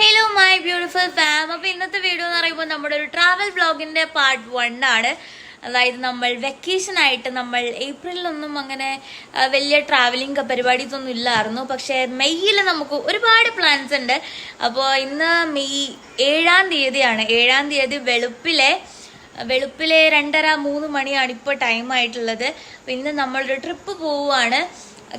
Hello my beautiful farm അപ്പോൾ ഇന്നത്തെ video എന്ന് പറയുമ്പോൾ നമ്മുടെ ഒരു ട്രാവൽ ബ്ലോഗിന്റെ പാർട്ട് വൺ ആണ്. അതായത് നമ്മൾ വെക്കേഷൻ ആയിട്ട് നമ്മൾ ഏപ്രിലൊന്നും അങ്ങനെ വലിയ ട്രാവലിംഗ് പരിപാടി ഇതൊന്നും ഇല്ലായിരുന്നു. പക്ഷേ മെയ്യിൽ നമുക്ക് ഒരുപാട് പ്ലാൻസ് ഉണ്ട്. അപ്പോൾ ഇന്ന് മെയ് ഏഴാം തീയതിയാണ്. ഏഴാം തീയതി വെളുപ്പിലെ വെളുപ്പിലെ രണ്ടര മൂന്ന് മണിയാണ് ഇപ്പോൾ ടൈം ആയിട്ടുള്ളത്. അപ്പോൾ ഇന്ന് നമ്മളൊരു ട്രിപ്പ് പോവുകയാണ്.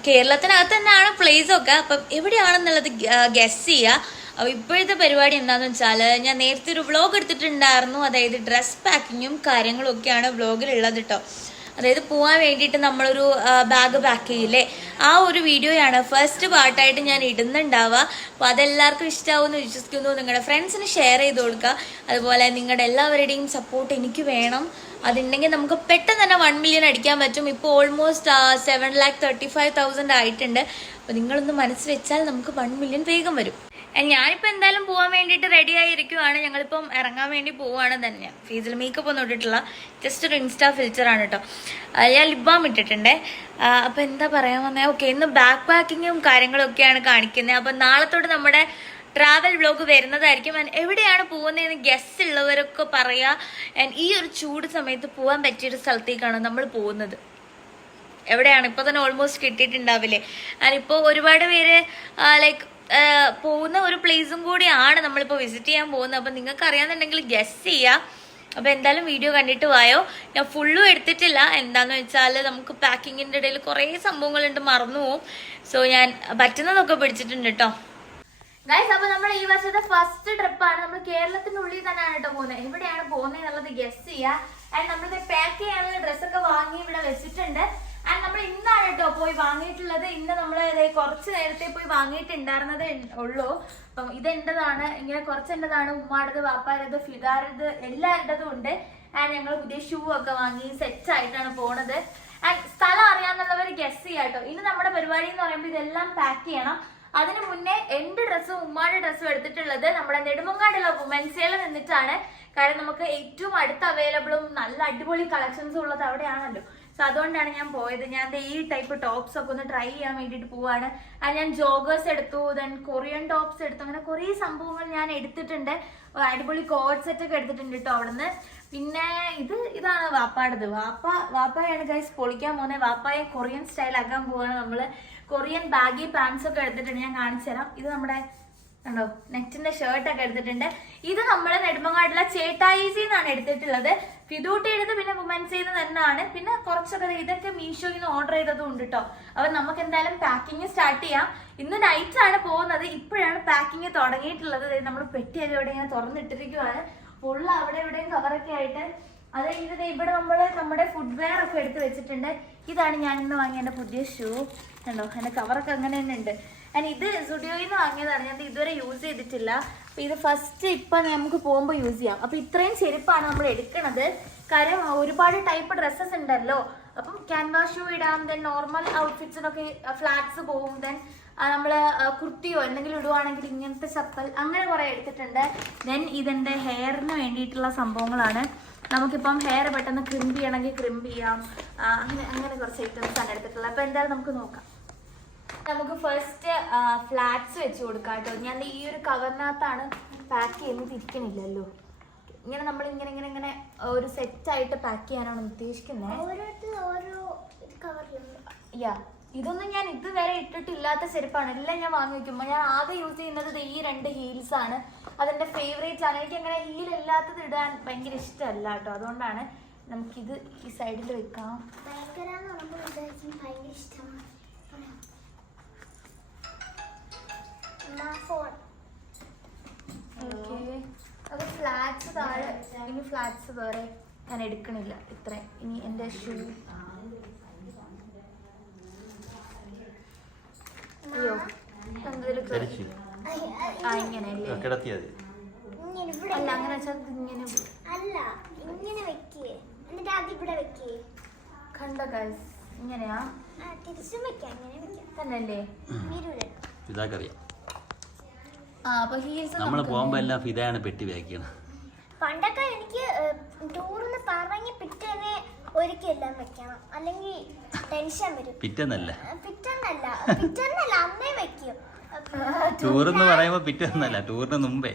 കേരളത്തിനകത്ത് തന്നെയാണ് പ്ലേസ് ഒക്കെ. അപ്പം എവിടെയാണെന്നുള്ളത് ഗസ് ചെയ്യുക അപ്പോൾ ഇപ്പോഴത്തെ പരിപാടി എന്താണെന്ന് വെച്ചാൽ ഞാൻ നേരത്തെ ഒരു വ്ളോഗ് എടുത്തിട്ടുണ്ടായിരുന്നു. അതായത് ഡ്രസ് പാക്കിങ്ങും കാര്യങ്ങളും ഒക്കെയാണ് വ്ളോഗിലുള്ളത് കേട്ടോ അതായത് പോകാൻ വേണ്ടിയിട്ട് നമ്മളൊരു ബാഗ് പാക്ക് ചെയ്യില്ലേ? ആ ഒരു വീഡിയോയാണ് ഫസ്റ്റ് പാർട്ടായിട്ട് ഞാൻ ഇടുന്നുണ്ടാവുക. അപ്പോൾ അതെല്ലാവർക്കും ഇഷ്ടമാവുമെന്ന് വിശ്വസിക്കുന്നു. നിങ്ങളുടെ ഫ്രണ്ട്സിന് ഷെയർ ചെയ്ത് കൊടുക്കുക. അതുപോലെ നിങ്ങളുടെ എല്ലാവരുടെയും സപ്പോർട്ട് എനിക്ക് വേണം. അതുണ്ടെങ്കിൽ നമുക്ക് പെട്ടെന്ന് തന്നെ വൺ മില്യൺ അടിക്കാൻ പറ്റും. ഇപ്പോൾ almost seven lakh thirty five thousand ആയിട്ടുണ്ട്. അപ്പോൾ നിങ്ങളൊന്ന് മനസ്സ് വെച്ചാൽ നമുക്ക് വൺ മില്യൺ വേഗം വരും. ഞാനിപ്പോൾ എന്തായാലും പോകാൻ വേണ്ടിയിട്ട് റെഡി ആയിരിക്കുവാണ്. ഞങ്ങളിപ്പം ഇറങ്ങാൻ വേണ്ടി പോവുകയാണ് തന്നെ. ഫേസിൽ മേക്കപ്പ് ഒന്നും ഇട്ടിട്ടില്ല. ജസ്റ്റ് ഒരു ഇൻസ്റ്റാ ആണ് കേട്ടോ ഞാൻ ലിബാം ഇട്ടിട്ടുണ്ടേ. അപ്പോൾ എന്താ പറയാൻ വന്നത് ഓക്കെ ഇന്ന് ബാക്ക് പാക്കിങ്ങും കാര്യങ്ങളൊക്കെയാണ് കാണിക്കുന്നത്. അപ്പോൾ നാളത്തോട് നമ്മുടെ ട്രാവൽ വ്ലോഗ് വരുന്നതായിരിക്കും. എവിടെയാണ് പോകുന്നതെന്ന് ഗസ് ഉള്ളവരൊക്കെ പറയാ. And ഈ ഒരു ചൂട് സമയത്ത് പോകാൻ പറ്റിയൊരു സ്ഥലത്തേക്കാണ് നമ്മൾ പോകുന്നത്. എവിടെയാണ്? ഇപ്പൊ തന്നെ ഓൾമോസ്റ്റ് കിട്ടിയിട്ടുണ്ടാവില്ലേ? ഞാനിപ്പോ ഒരുപാട് പേര് ലൈക്ക് പോകുന്ന ഒരു പ്ലേസും കൂടിയാണ് നമ്മളിപ്പോൾ വിസിറ്റ് ചെയ്യാൻ പോകുന്നത്. അപ്പം നിങ്ങൾക്ക് അറിയാന്നുണ്ടെങ്കിൽ ഗസ് ചെയ്യാം. അപ്പോൾ എന്തായാലും വീഡിയോ കണ്ടിട്ട് വായോ. ഞാൻ ഫുള്ളും എടുത്തിട്ടില്ല. എന്താണെന്ന് വെച്ചാൽ നമുക്ക് പാക്കിങ്ങിന്റെ ഇടയിൽ കുറേ സംഭവങ്ങളുണ്ട് മറന്നു പോവും. സോ ഞാൻ പറ്റുന്നതൊക്കെ പിടിച്ചിട്ടുണ്ട് കേട്ടോ ഗൈസ് അപ്പൊ നമ്മൾ ഈ വർഷത്തെ ഫസ്റ്റ് ട്രിപ്പാണ് നമ്മൾ കേരളത്തിനുള്ളിൽ തന്നെയാണ് കേട്ടോ പോകുന്നത് എവിടെയാണ് പോകുന്നത് എന്നുള്ളത് ഗസ് ചെയ്യുക ആൻഡ് നമ്മളിത് പാക്ക് ചെയ്യാനുള്ള ഡ്രസ്സൊക്കെ വാങ്ങി ഇവിടെ വെച്ചിട്ടുണ്ട്. ആൻഡ് നമ്മൾ ഇന്നാണ് കേട്ടോ പോയി വാങ്ങിയിട്ടുള്ളത്. ഇന്ന് നമ്മൾ കുറച്ച് നേരത്തെ പോയി വാങ്ങിയിട്ടുണ്ടായിരുന്നതേ ഉള്ളൂ. അപ്പം ഇത് എന്റേതാണ് ഇങ്ങനെ കുറച്ച് എന്റേതാണ് ഉമ്മാടത് വാപ്പാരത് ഫിദാരത് എല്ലാവരുടേതും ഉണ്ട്. ആൻഡ് ഞങ്ങൾ പുതിയ ഷൂ ഒക്കെ വാങ്ങി സെറ്റ് ആയിട്ടാണ് പോണത്. ആൻഡ് സ്ഥലം അറിയാന്നുള്ളവർ ഗസ് ചെയ്യാട്ടോ ഇനി നമ്മുടെ പരിപാടി എന്ന് പറയുമ്പോൾ ഇതെല്ലാം പാക്ക് ചെയ്യണം. അതിനു മുന്നേ എന്റെ ഡ്രസ്സും ഉമ്മാടെ ഡ്രസ്സും എടുത്തിട്ടുള്ളത് നമ്മുടെ നെടുമങ്ങാടുള്ള വുമൻസേല നിന്നിട്ടാണ്. കാരണം നമുക്ക് ഏറ്റവും അടുത്ത് അവൈലബിളും നല്ല അടിപൊളി കളക്ഷൻസും ഉള്ളത് അവിടെയാണല്ലോ. സോ അതുകൊണ്ടാണ് ഞാൻ പോയത്. ഞാൻ ഈ ടൈപ്പ് ടോപ്സ് ഒക്കെ ഒന്ന് ട്രൈ ചെയ്യാൻ വേണ്ടിയിട്ട് പോവാണ്. അത് ഞാൻ ജോഗേഴ്സ് എടുത്തു ദെൻ കൊറിയൻ ടോപ്സ് എടുത്തു. അങ്ങനെ കുറേ സംഭവങ്ങൾ ഞാൻ എടുത്തിട്ടുണ്ട്. അടിപൊളി കോഡ് സെറ്റ് ഒക്കെ എടുത്തിട്ടുണ്ട് കേട്ടോ അവിടുന്ന്. പിന്നെ ഇത് ഇതാണ് വാപ്പാടത്. വാപ്പ വാപ്പായാണ് ഗൈസ് പൊളിക്കാൻ പോകുന്നത്. വാപ്പായെ കൊറിയൻ സ്റ്റൈൽ ആക്കാൻ പോവാണ് നമ്മൾ കൊറിയൻ ബാഗി പാൻസ് ഒക്കെ എടുത്തിട്ടുണ്ട്. ഞാൻ കാണിച്ചു തരാം ഇത് നമ്മുടെ കണ്ടോ? നെറ്റിന്റെ ഷർട്ട് ഒക്കെ എടുത്തിട്ടുണ്ട്. ഇത് നമ്മുടെ നെടുമങ്ങാടുള്ള ചേട്ടായിസി എന്നാണ് എടുത്തിട്ടുള്ളത്. ഫിദൂട്ടി എടുത്ത് പിന്നെ വുമൻസ് നിന്ന് തന്നെയാണ്. പിന്നെ കുറച്ചൊക്കെ ഇതൊക്കെ മീഷോയിൽ നിന്ന് ഓർഡർ ചെയ്തതും ഉണ്ട് കേട്ടോ അപ്പൊ നമുക്ക് എന്തായാലും പാക്കിങ് സ്റ്റാർട്ട് ചെയ്യാം. ഇന്ന് നൈറ്റ് ആണ് പോകുന്നത്. ഇപ്പോഴാണ് പാക്കിങ് തുടങ്ങിയിട്ടുള്ളത്. നമ്മൾ പെട്ടിയൊക്കെ ഇവിടെ ഇങ്ങനെ തുറന്നിട്ടിരിക്കുവാണ്. ഫുള്ള് അവിടെ ഇവിടെയും കവറൊക്കെ ആയിട്ട്. അത് കഴിഞ്ഞിട്ട് ഇവിടെ നമ്മൾ നമ്മുടെ ഫുഡ് വെയർ ഒക്കെ എടുത്ത് വെച്ചിട്ടുണ്ട്. ഇതാണ് ഞാൻ ഇന്ന് വാങ്ങിയ എന്റെ പുതിയ ഷൂ കണ്ടോ? എന്റെ കവറൊക്കെ അങ്ങനെ തന്നെ ഉണ്ട്. ഞാൻ ഇത് സുഡിയോയിൽ നിന്ന് വാങ്ങിയതാണ്. ഞാൻ ഇതുവരെ യൂസ് ചെയ്തിട്ടില്ല. അപ്പൊ ഇത് ഫസ്റ്റ് ഇപ്പൊ നമുക്ക് പോകുമ്പോൾ യൂസ് ചെയ്യാം. അപ്പൊ ഇത്രയും ചെരുപ്പാണ് നമ്മൾ എടുക്കുന്നത് കാര്യം ഒരുപാട് ടൈപ്പ് ഡ്രസ്സസ് ഉണ്ടല്ലോ. അപ്പം ക്യാൻവാസ് ഷൂ ഇടാം ദെൻ നോർമൽ ഔട്ട്ഫിറ്റ്സിനൊക്കെ ഫ്ലാറ്റ്സ് പോകും ദെൻ നമ്മൾ കുർത്തിയോ എന്തെങ്കിലും ഇടുവാണെങ്കിൽ ഇങ്ങനത്തെ ചപ്പൽ അങ്ങനെ കുറെ എടുത്തിട്ടുണ്ട്. ദെൻ ഇതെന്റെ ഹെയറിന് വേണ്ടിയിട്ടുള്ള സംഭവങ്ങളാണ്. നമുക്കിപ്പം ഹെയർ പെട്ടെന്ന് ക്രിമ്പ് ചെയ്യണമെങ്കിൽ ക്രിമ്പ് ചെയ്യാം. അങ്ങനെ അങ്ങനെ കുറച്ച് ഐറ്റംസ് ആണ് എടുത്തിട്ടുള്ളത്. അപ്പൊ എന്തായാലും നമുക്ക് നോക്കാം. നമുക്ക് ഫസ്റ്റ് ഫ്ലാറ്റ്സ് വെച്ച് കൊടുക്കാം കേട്ടോ. ഞാൻ ഈ ഒരു കവറിനകത്താണ് പാക്ക് ചെയ്തിരിക്കണില്ലല്ലോ ഇരിക്കണില്ലല്ലോ. ഇങ്ങനെ നമ്മൾ ഇങ്ങനെ ഇങ്ങനെ ഇങ്ങനെ ഒരു സെറ്റ് ആയിട്ട് പാക്ക് ചെയ്യാനാണ് ഉദ്ദേശിക്കുന്നത് യാ ഇതൊന്നും ഞാൻ ഇതുവരെ ഇട്ടിട്ടില്ലാത്ത ചെരുപ്പാണ്. എല്ലാം ഞാൻ വാങ്ങി വെക്കുമ്പോൾ ഞാൻ ആകെ യൂസ് ചെയ്യുന്നത് ഈ രണ്ട് ഹീൽസ് ആണ്. അതെന്റെ ഫേവറേറ്റ് ആണ്. എനിക്ക് അങ്ങനെ ഹീൽ ഇല്ലാത്തത് ഇടാൻ ഭയങ്കര ഇഷ്ടമല്ല കേട്ടോ. അതുകൊണ്ടാണ് നമുക്കിത് ഈ സൈഡിൽ വെക്കാം. ഭയങ്കര ഇഷ്ടമാണ്. അമ്മ ഫോൺ ഓക്കെ ഫ്ലാറ്റ്സ് താഴെ. ഇനി ഫ്ലാറ്റ്സ് വേറെ ഞാൻ എടുക്കണില്ല. ഇത്ര. ഇനി എന്റെ ഷൂ. അയ്യോ എന്തെങ്കിലും ആ അല്ലേ അങ്ങനെ വെച്ചാൽ ഇങ്ങനെ അല്ല ഇങ്ങനെ വെക്കേ. എന്നിട്ട് അത് ഇവിടെ വെക്കേ. കണ്ട ഗൈസ് ഇങ്ങനെയാ? തിരിച്ചും വെക്കാം. ഇങ്ങനെ വെക്കാം. തന്നെയല്ലേ? ഇതാക്കറിയാം നമ്മൾ പോകുമ്പോ എല്ലാം ഫിദയാണ് പെട്ടി വേക്കണം പണ്ടൊക്കെ എനിക്ക് ടൂറിന്ന് പറഞ്ഞ് പിറ്റേനെ ഒരിക്കലെല്ലാം വെക്കണം. അല്ലെങ്കിൽ ടെൻഷൻ വരും. പിറ്റന്നല്ല. പിറ്റന്നല്ല. പിറ്റന്നല്ല അന്നേ വെക്കും. ടൂർന്ന് പറയുമ്പോ പിറ്റന്നല്ല ടൂറിന് മുമ്പേ.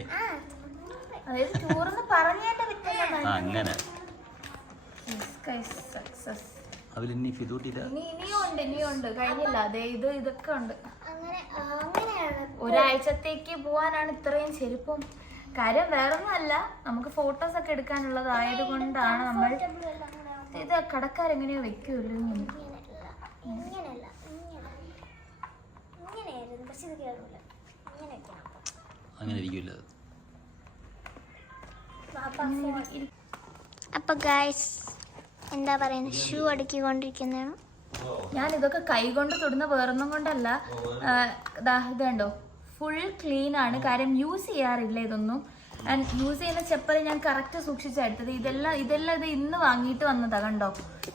ടൂറെന്ന് പറഞ്ഞതിന്റെ ആ അങ്ങനെ. സക്സസ് ഇനി ഫിതൂട്ടില്ല ഇനി ഇനിയും ഉണ്ട് ഇനിയും ഉണ്ട് കഴിഞ്ഞില്ല. അതെ ഇത് ഇതൊക്കെ ഉണ്ട്. ഒരാഴ്ചത്തേക്ക് പോവാനാണ് ഇത്രയും ചെരുപ്പും. കാര്യം വേറൊന്നുമല്ല നമുക്ക് ഫോട്ടോസ് ഒക്കെ എടുക്കാനുള്ളതായത് കൊണ്ടാണ് നമ്മൾ ഇത് കടക്കാരെങ്ങനെയോ വെക്കൂല്ലോ ഇങ്ങനെ ഇങ്ങനെയല്ല ഇങ്ങനെയല്ല. ഇങ്ങനെ ഇങ്ങനെയായിരുന്നു പക്ഷെ ഇത് കേറില്ല അങ്ങനെ ഇരിക്കില്ല അത്. അപ്പൊ ഗായ്സ് എന്താ പറയുന്നത്? ഷൂ അടുക്കിക്കൊണ്ടിരിക്കുന്നതാണ്. ഞാൻ ഇതൊക്കെ കൈകൊണ്ട് തൊടുന്ന വേറൊന്നും കൊണ്ടല്ല. ഇത് കണ്ടോ? ഫുൾ ക്ലീൻ ആണ്. കാര്യം യൂസ് ചെയ്യാറില്ല ഇതൊന്നും. ആൻഡ് യൂസ് ചെയ്യുന്ന ചെപ്പൽ ഞാൻ കറക്റ്റ് സൂക്ഷിച്ചെടുത്തത് ഇതെല്ലാം ഇതെല്ലാം ഇത് ഇന്ന് വാങ്ങിയിട്ട് വന്നതാ കണ്ടോ?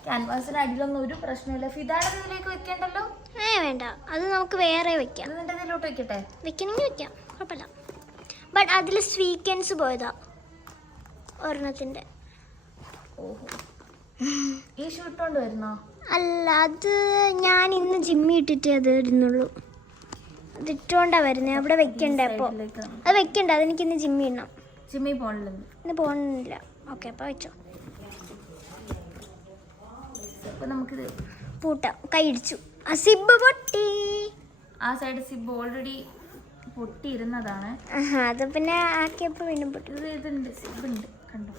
ക്യാൻവാസിന് അടിയിലൊന്നും ഒരു പ്രശ്നമില്ല ഫിദാടെ ഇതിലേക്ക് വെക്കണ്ടല്ലോ? ഏ വേണ്ട. അത് നമുക്ക് വേറെ വെക്കാം. നിന്റെ ഇതിലോട്ട് വെക്കട്ടെ? വെക്കണമെങ്കിൽ വെക്കാം. കുഴപ്പമില്ല. ബട്ട് അതിൽ സ്വീക്കൻസ് പോയതാ. ഒരെണ്ണത്തിന്റെ ഓഹോ. ഈ ഷൂ ഇട്ടോണ്ട് വരുന്നോ? അല്ല അത് ഞാൻ ഇന്ന് ജിമ്മി ഇട്ടിട്ടേ അത് വരുന്നുള്ളൂ അത് ഇട്ടുകൊണ്ടാ വരുന്നത് അവിടെ വെക്കണ്ടേ അപ്പോൾ അത് വെക്കണ്ട അതെനിക്ക് ഇന്ന് ജിമ്മി ഇടണം. ജിമ്മി ഇന്ന്. പോണില്ല. ഓക്കെ അപ്പോൾ വെച്ചോ. അപ്പോൾ നമുക്കിത് പൂട്ടാം. കൈ ഇടിച്ചു. ആ സിബ് പൊട്ടി. ആ സൈഡ് സിബ് ഓൾറെഡി പൊട്ടിയിരുന്നതാണ്. അത് പിന്നെ ആക്കിയപ്പോൾ വീണ്ടും പൊട്ടി. ഇത് ഇതുണ്ട് സിബ് ഉണ്ട് കണ്ടോ?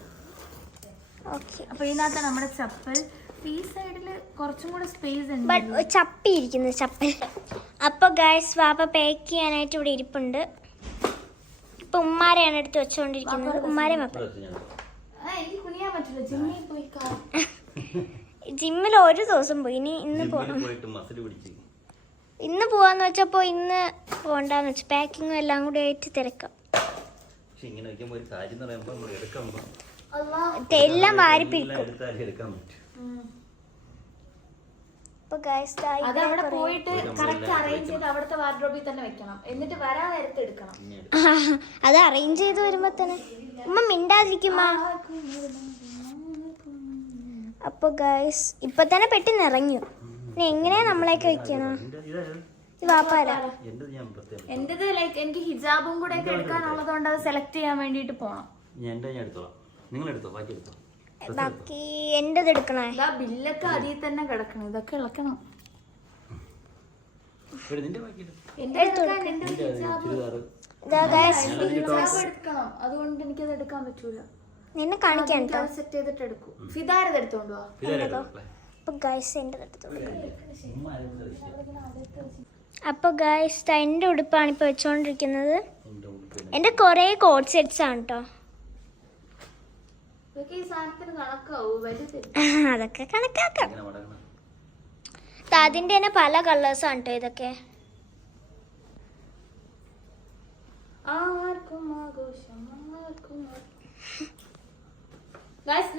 ഓക്കെ അപ്പൊ ഇതിനകത്ത് നമ്മുടെ ചപ്പൽ. ഈ സൈഡിൽ കുറച്ചും കൂടെ സ്പേസ് ഉണ്ട്. ബട്ട് ചപ്പി ഇരിക്കുന്നു ചപ്പൽ അപ്പോൾ ഗൈസ് വാപ്പ പാക്ക് ചെയ്യാനായിട്ട് ഇവിടെ ഇരിപ്പുണ്ട്. ഇപ്പൊ ഉമ്മാരെയാണ് എടുത്ത് വെച്ചുകൊണ്ടിരിക്കുന്നത് ഉമ്മാരെ വാപ്പ. ജിമ്മിൽ പോയി കാ- ജിമ്മിൽ ഒരു ദിവസം പോയി. ഇനി ഇന്ന് പോകണം ഇന്ന് പോവാന്ന് വെച്ചപ്പോ ഇന്ന് പോണ്ടെന്ന് വെച്ചു. പാക്കിങ്ങും എല്ലാം കൂടി ആയിട്ട് തിരക്കാം. പക്ഷെ ഇങ്ങനെ വെക്കുമ്പോ ഒരു കാര്യം എന്ന് പറയുമ്പോ നമ്മൾ എടുക്കുമ്പോ ഇത് എല്ലാം വാരിപ്പിരിക്കും അത് അവിടെ പോയിട്ട് കറക്റ്റ് അറേഞ്ച് ചെയ്ത് അവിടുത്തെ വാർഡ്രോബിൽ തന്നെ വെക്കണം. എന്നിട്ട് വരാൻ നേരത്തെ എടുക്കണം. അത് അറേഞ്ച് ചെയ്ത് വരുമ്പോ തന്നെ. ഉമ്മ മിണ്ടാതിരിക്കുമ്മ. അപ്പൊ ഗൈസ് ഇപ്പൊ തന്നെ പെട്ടി നിറഞ്ഞു. ഇനി എങ്ങനെയാ നമ്മളെയൊക്കെ വെക്കണം? എന്റേത് ലൈക്ക് എനിക്ക് ഹിജാബും കൂടെ ഒക്കെ എടുക്കാനുള്ളതുകൊണ്ട് അത് സെലക്ട് ചെയ്യാൻ വേണ്ടിട്ട് പോണം. ഞാൻ എടുത്തോളാം. നിങ്ങൾ എടുത്തോ ബാക്കി എടുത്തോ ബാക്കി എന്റേത് എടുക്കണേ. ഇതാ ബില്ലൊക്കെ അതിൽ തന്നെ കിടക്കണം. ഇതൊക്കെ ഇളക്കണം. ഇവിടെ നിന്റെ ബാക്കി എടുത്തോ. എന്റെ എടുക്കാൻ എന്റെ നിന്റെ ചുരിദാറ്. ഇതാ ഗൈസ് ഹിജാബ് എടുക്കണം. അതുകൊണ്ട് എനിക്കത് എടുക്കാൻ പറ്റൂല. നിന്നെ കാണിക്കാൻ കേട്ടോ. സെറ്റ് ചെയ്തിട്ട് എടുക്കും. ഫിദാരത് എടുത്തോണ്ട് പോവാ? അപ്പൊ ഗൈസ് എന്റെ ഉമ്മ. അപ്പൊ ഗൈസ് എന്റെ ഉടുപ്പാണ് ഇപ്പൊ വെച്ചോണ്ടിരിക്കുന്നത്. എന്റെ കൊറേ കോഡ് സെറ്റ്സ് ആണ് കേട്ടോ ഇതൊക്കെ ഈ സാധനത്തിന് കണക്കാവും വലുത് അതൊക്കെ കണക്കാക്കാം. അതിന്റെ തന്നെ പല കളേഴ്സ് ആണ് കേട്ടോ ഇതൊക്കെ.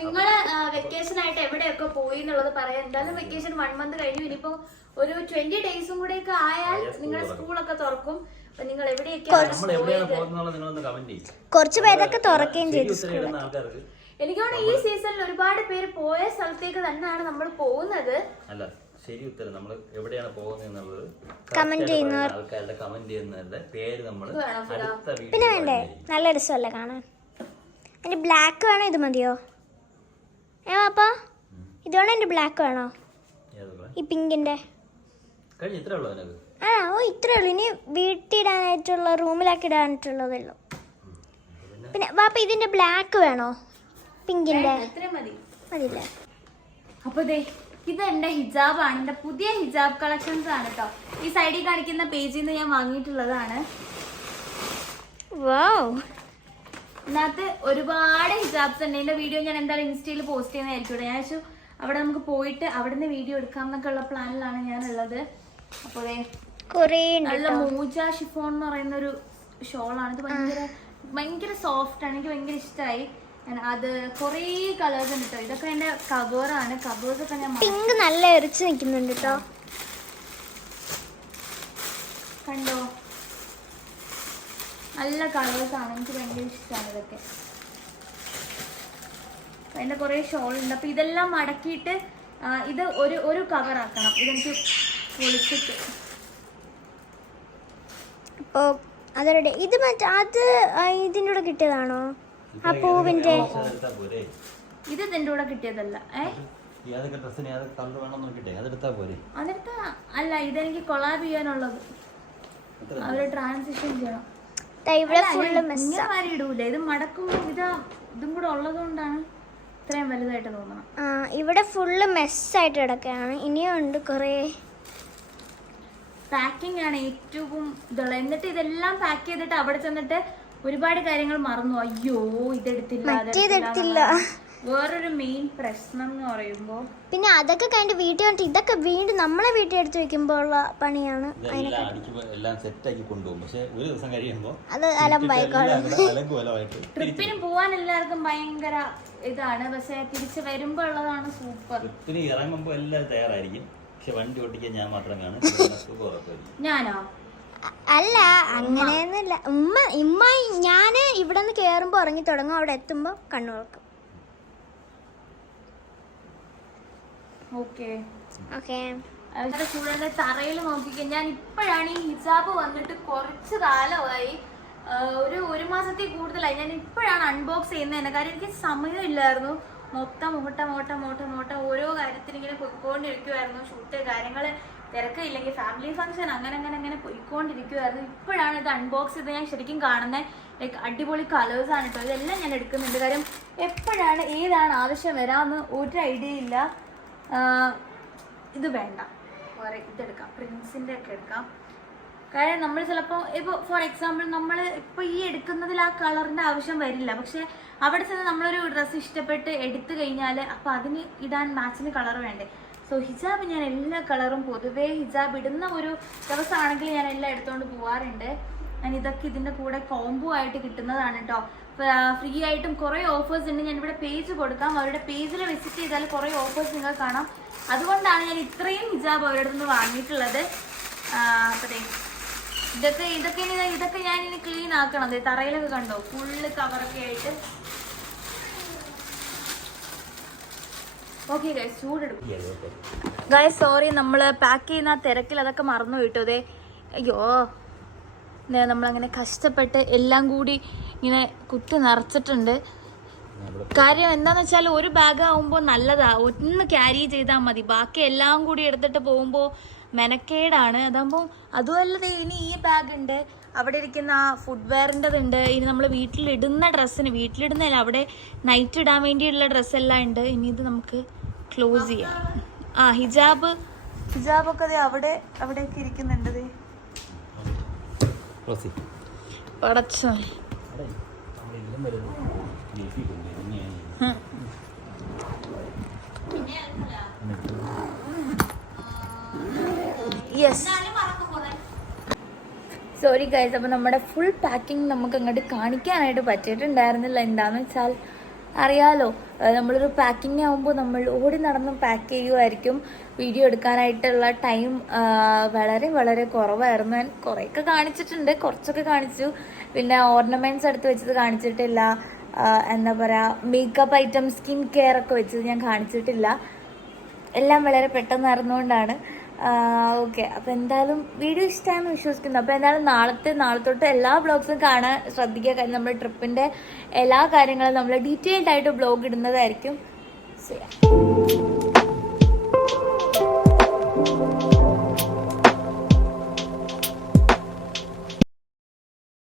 നിങ്ങൾ വെക്കേഷൻ ആയിട്ട് എവിടെയൊക്കെ പോയി എന്നുള്ളത് പറയാം എന്തായാലും വെക്കേഷൻ വൺ മന്ത് കഴിഞ്ഞു. ഇനിയിപ്പോ ഒരു ട്വന്റി ഡേയ്സും കൂടെ ഒക്കെ ആയാൽ നിങ്ങളുടെ സ്കൂളൊക്കെ തുറക്കും. നിങ്ങൾ എവിടെയൊക്കെ കുറച്ച് പേരൊക്കെ തുറക്കുകയും ചെയ്തു ഉത്തരം ഇടുന്ന ആൾക്കാർക്ക് എനിക്ക് തോന്നുന്നു ഈ സീസണിൽ ഒരുപാട് പേര് പോയ സ്ഥലത്തേക്ക് തന്നെയാണ് നമ്മൾ പോകുന്നത്. അല്ല ശരി ഉത്തരം. നമ്മൾ എവിടെയാണ് പോകുന്നത് എന്നുള്ളത് കമന്റ് ചെയ്യുന്നവർ. ആൾക്കാരുടെ കമന്റ് ചെയ്യുന്നവരുടെ പേര് നമ്മൾ. അടുത്ത പിന്നെ വേണ്ടേ? നല്ല രസമല്ലേ കാണാൻ. എന്റെ ബ്ലാക്ക് വേണോ ഇത് മതിയോ? ഏ പാപ്പാ ഇത് വേണോ എന്റെ ബ്ലാക്ക് വേണോ? ഈ പിങ്കിന്റെ. ആ ഓ ഇത്രേ ഉള്ളൂ. ഇനി വീട്ടിടാനായിട്ടുള്ള റൂമിലാക്കി ഇടാനായിട്ടുള്ളതല്ലോ ഉള്ളൂ. പിന്നെ പാപ്പ ഇതിന്റെ ബ്ലാക്ക് വേണോ? മതിയില്ലേ? അപ്പൊ ദേ ഇത് എന്റെ ഹിജാബാണ്. എന്റെ പുതിയ ഹിജാബ് കളക്ഷൻസ് ആണ് കേട്ടോ ഈ സൈഡിൽ കാണിക്കുന്ന പേജിൽ നിന്ന് ഞാൻ വാങ്ങിയിട്ടുള്ളതാണ്. ഇതിനകത്ത് ഒരുപാട് ഹിജാബ്സ് ഉണ്ട്. എന്റെ വീഡിയോ ഞാൻ എന്തായാലും ഇൻസ്റ്റയിൽ പോസ്റ്റ് ചെയ്യുന്നതായിരിക്കും ഞാൻ വെച്ചു അവിടെ നമുക്ക് പോയിട്ട് അവിടുന്ന് വീഡിയോ എടുക്കാം എന്നൊക്കെ ഉള്ള പ്ലാനിലാണ് ഞാൻ ഉള്ളത് അപ്പോൾ നല്ല മൂജ ഷിഫോൺ എന്ന് പറയുന്ന ഒരു ഷോളാണ്. ഇത് ഭയങ്കര ഭയങ്കര സോഫ്റ്റ് ആണ്. എനിക്ക് ഭയങ്കര ഇഷ്ടമായി അത് കുറേ കളേഴ്സ് ഉണ്ട് കേട്ടോ ഇതൊക്കെ എന്റെ കവേറാണ് കവേഴ്സ് ഒക്കെ ഞാൻ പിങ്ക് നല്ല എറിച്ച് നിൽക്കുന്നുണ്ട് കേട്ടോ കണ്ടോ? നല്ല കളേഴ്സ് ആണ്. എനിക്ക് ഭയങ്കര ഇഷ്ടമാണ് ഇതൊക്കെ. അതിന്റെ കുറേ ഷോൾ ഉണ്ട്. അപ്പൊ ഇതെല്ലാം മടക്കിയിട്ട് ഇത് ഒരു ഒരു കവർ ആക്കണം. ഇതെനിക്ക് പൊളിച്ചിട്ട്. അപ്പോൾ അതെ ഇത് മറ്റേ അത് ഇതിന്റെ കൂടെ കിട്ടിയതാണോ? ആ പൂവിന്റെ ഇത് ഇതിന്റെ കൂടെ കിട്ടിയതല്ല. ഏ? ഏതൊക്കെ ഡ്രസ്സിന് ഏതൊക്കെ കളർ വേണം നോക്കിട്ടെ അതെടുത്താ പോരെ. അതെടുത്ത. അല്ല ഇതെനിക്ക് കൊളാബ് ചെയ്യാനുള്ളത്. അവർ ട്രാൻസിഷൻ ചെയ്യണം. ഇടൂല. ഇത് ഇതാ ഇതും കൂടെ ഉള്ളത് കൊണ്ടാണ് ഇത്രയും വലുതായിട്ട് തോന്നണം ആ ഇവിടെ ഫുള്ള് മെസ്സായിട്ട് കിടക്കുകയാണ്. ഇനിയുണ്ട് കുറേ. പാക്കിംഗ് ആണ് ഏറ്റവും ഇതുള്ളത്. എന്നിട്ട് ഇതെല്ലാം പാക്ക് ചെയ്തിട്ട് അവിടെ ചെന്നിട്ട് ഒരുപാട് കാര്യങ്ങൾ മറന്നു. അയ്യോ ഇതെടുത്തില്ല വേറൊരു മെയിൻ പ്രശ്നം എന്ന് പറയുമ്പോ പിന്നെ അതൊക്കെ കണ്ട് വീട്ടിൽ വന്നിട്ട് ഇതൊക്കെ വീണ്ടും നമ്മളെ വീട്ടിൽ എടുത്തു വെക്കുമ്പോൾ ഉള്ള പണിയാണ് എല്ലാം കൊണ്ടുപോകും. പക്ഷെ ഒരു ദിവസം കഴിയുമ്പോ അത് ട്രിപ്പിന് പോവാൻ എല്ലാവർക്കും ഭയങ്കര ഇതാണ്. പക്ഷെ തിരിച്ചു വരുമ്പോ ഉള്ളതാണ് സൂപ്പർ. ട്രിപ്പിന് ഇറങ്ങുമ്പോ എല്ലാം തയ്യാറായിരിക്കും. പക്ഷെ വണ്ടി ഓട്ടിക്കാൻ ഞാൻ മാത്രം കാണും. ഞാനോ? അല്ല അങ്ങനെയൊന്നുമില്ല. ഉമ്മ ഉമ്മ ഞാൻ ഇവിടെ നിന്ന് കയറുമ്പോൾ ഉറങ്ങി തുടങ്ങും അവിടെ എത്തുമ്പോ കണ്ണു തുറക്കും. ഓക്കെ. ഓക്കെ. അവരുടെ സ്റ്റുഡന്റ് തറയിൽ നോക്കിക്കാൻ ഞാൻ ഇപ്പോഴാണ് ഈ ഹിജാബ് വന്നിട്ട് കുറച്ച് കാലമായി. ഒരു ഒരു മാസത്തിൽ കൂടുതലായി. ഞാൻ ഇപ്പോഴാണ് അൺബോക്സ് ചെയ്യുന്നത്. തന്നെ കാര്യം എനിക്ക് സമയമില്ലായിരുന്നു. മൊത്തം മോട്ട മോട്ട മോട്ട മോട്ട ഓരോ കാര്യത്തിനിങ്ങനെ പൊയ്ക്കൊണ്ടിരിക്കുമായിരുന്നു പോയിക്കൊണ്ടിരിക്കുമായിരുന്നു ഷൂട്ട് കാര്യങ്ങൾ തിരക്കില്ലെങ്കിൽ ഫാമിലി ഫംഗ്ഷൻ അങ്ങനെ അങ്ങനെ അങ്ങനെ പോയിക്കൊണ്ടിരിക്കുമായിരുന്നു ഇപ്പോഴാണ് ഇത് അൺബോക്സ് ചെയ്ത് ഞാൻ ശരിക്കും കാണുന്നത് ലൈക്ക് അടിപൊളി കളേഴ്സ് ആണ് കേട്ടോ ഇതെല്ലാം ഞാൻ എടുക്കുന്നുണ്ട്. കാര്യം എപ്പോഴാണ് ഏതാണ് ആവശ്യം വരാമെന്ന് ഒരു ഐഡിയ ഇല്ല. ഇത് വേണ്ട. കുറേ ഇതെടുക്കാം പ്രിൻസിന്റെ ഒക്കെ എടുക്കാം. കാര്യം നമ്മൾ ചിലപ്പോൾ ഇപ്പോൾ ഫോർ എക്സാമ്പിൾ നമ്മൾ ഇപ്പോൾ ഈ എടുക്കുന്നതിൽ ആ കളറിന്റെ ആവശ്യം വരില്ല. പക്ഷെ അവിടെ ചെന്ന് നമ്മളൊരു ഡ്രസ്സ് ഇഷ്ടപ്പെട്ട് എടുത്തു കഴിഞ്ഞാൽ അപ്പോൾ അതിന് ഇടാൻ മാച്ചിന് കളർ വേണ്ടേ? സോ ഹിജാബ് ഞാൻ എല്ലാ കളറും പൊതുവേ ഹിജാബ് ഇടുന്ന ഒരു ദിവസമാണെങ്കിൽ ഞാൻ എല്ലാം എടുത്തുകൊണ്ട് പോവാറുണ്ട്. ഞാൻ ഇതൊക്കെ ഇതിന്റെ കൂടെ കോംബോ ആയിട്ട് കിട്ടുന്നതാണ് കേട്ടോ ഫ്രീ ആയിട്ടും കുറേ ഓഫേഴ്സ് ഉണ്ട്. ഞാൻ ഇവിടെ പേജ് കൊടുക്കാം. അവരുടെ പേജിൽ വിസിറ്റ് ചെയ്താൽ കുറേ ഓഫേഴ്സ് നിങ്ങൾ കാണാം. അതുകൊണ്ടാണ് ഞാൻ ഇത്രയും ഹിജാബ് അവരുടെ നിന്ന് വാങ്ങിയിട്ടുള്ളത്. അതെ ഇതൊക്കെ ഇതൊക്കെ ഇതൊക്കെ ഞാൻ ഇനി ക്ലീൻ ആക്കണം. അതെ തറയിലൊക്കെ കണ്ടോ? ഫുള്ള് കവറൊക്കെ ആയിട്ട്. ഗൈസ് സോറി നമ്മൾ പാക്ക് ചെയ്യുന്ന ആ തിരക്കിൽ അതൊക്കെ മറന്നു വിട്ടു അതെ അയ്യോ നമ്മളങ്ങനെ കഷ്ടപ്പെട്ട് എല്ലാം കൂടി ഇങ്ങനെ കുത്തി നിറച്ചിട്ടുണ്ട്. കാര്യം എന്താന്ന് വെച്ചാൽ ഒരു ബാഗ് ആവുമ്പോൾ നല്ലതാ. ഒന്ന് ക്യാരി ചെയ്താൽ മതി. ബാക്കി എല്ലാം കൂടി എടുത്തിട്ട് പോകുമ്പോൾ മെനക്കേടാണ്. അതാകുമ്പോൾ അതുമല്ല ദേ ഇനി ഈ ബാഗ് ഉണ്ട്. അവിടെ ഇരിക്കുന്ന ആ ഫുഡ് വെയറിന്റെതുണ്ട് ഇനി നമ്മൾ വീട്ടിലിടുന്ന ഡ്രസ്സിന് വീട്ടിലിടുന്നതല്ല അവിടെ നൈറ്റ് ഇടാൻ വേണ്ടിയുള്ള ഡ്രസ്സെല്ലാം ഉണ്ട്. ഇനി ഇത് നമുക്ക് ക്ലോസ് ചെയ്യാം. ആ ഹിജാബ്. ഹിജാബൊക്കെ ദേ അവിടെ അവിടെയൊക്കെ ഇരിക്കുന്നുണ്ട് പടച്ചോ. യെസ് സോറി ഗൈസ് അപ്പോൾ നമ്മുടെ ഫുൾ പാക്കിംഗ് നമുക്ക് അങ്ങോട്ട് കാണിക്കാനായിട്ട് പറ്റിയിട്ടുണ്ടായിരുന്നില്ല. എന്താന്ന് വെച്ചാൽ അറിയാലോ. നമ്മളൊരു പാക്കിംഗ് ആകുമ്പോൾ നമ്മൾ ഓടി നടന്ന് പാക്ക് ചെയ്യുമായിരിക്കും വീഡിയോ എടുക്കാനായിട്ടുള്ള ടൈം വളരെ വളരെ കുറവായിരുന്നു. ഞാൻ കുറേയൊക്കെ കാണിച്ചിട്ടുണ്ട്. കുറച്ചൊക്കെ കാണിച്ചു. പിന്നെ ഓർണമെന്റ്സ് എടുത്ത് വെച്ചത് കാണിച്ചിട്ടില്ല. എന്താ പറയുക മേക്കപ്പ് ഐറ്റം സ്കിൻ കെയർ ഒക്കെ വെച്ചത് ഞാൻ കാണിച്ചിട്ടില്ല. എല്ലാം വളരെ പെട്ടെന്ന് നടന്നുകൊണ്ടാണ് ഓക്കെ. അപ്പോൾ എന്തായാലും വീഡിയോ ഇഷ്ടമാണെന്ന് വിശ്വസിക്കുന്നു. അപ്പോൾ എന്തായാലും നാളത്തെ നാളെ തൊട്ട് എല്ലാ ബ്ലോഗ്സും കാണാൻ ശ്രദ്ധിക്കുക. കാര്യം നമ്മുടെ ട്രിപ്പിന്റെ എല്ലാ കാര്യങ്ങളും നമ്മൾ ഡീറ്റെയിൽഡ് ആയിട്ട് ബ്ലോഗ് ഇടുന്നതായിരിക്കും yeah.